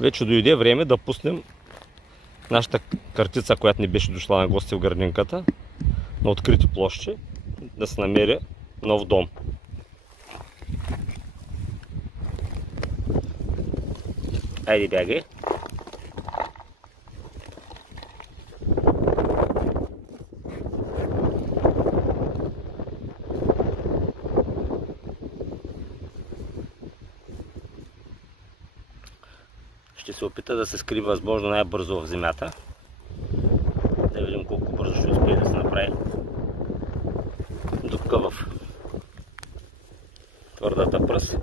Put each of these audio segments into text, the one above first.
вече дойде време да пуснем нашата картица, която не беше дошла на гости в градинката, на открити площи, да се намери нов дом. Айде, бягай! Ще се опита да се скри възможно най-бързо в земята. Да видим колко бързо ще успее да се направи дупка в твърдата пръст.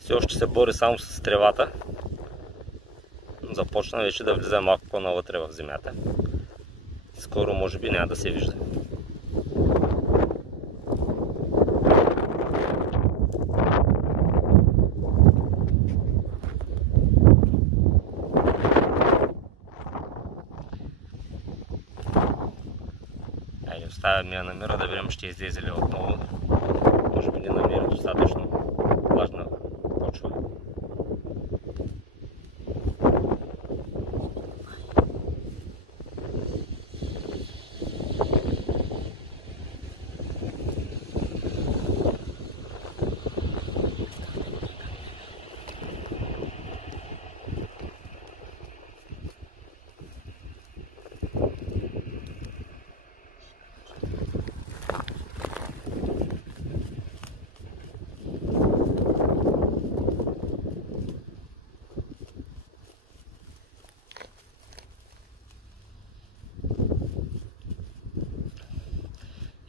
Все още се бори само с тревата. Започна вече да влиза малко по-навътре в земята. Скоро може би няма да се вижда. Айде, оставяме я намира да видим, ще излезе ли отново. Може би не намери достатъчно влажна почва.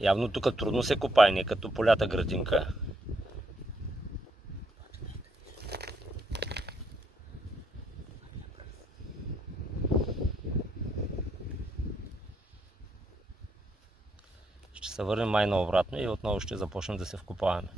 Явно тук трудно се копае, не като полята градинка. Ще се върнем май наобратно и отново ще започнем да се вкопаваме.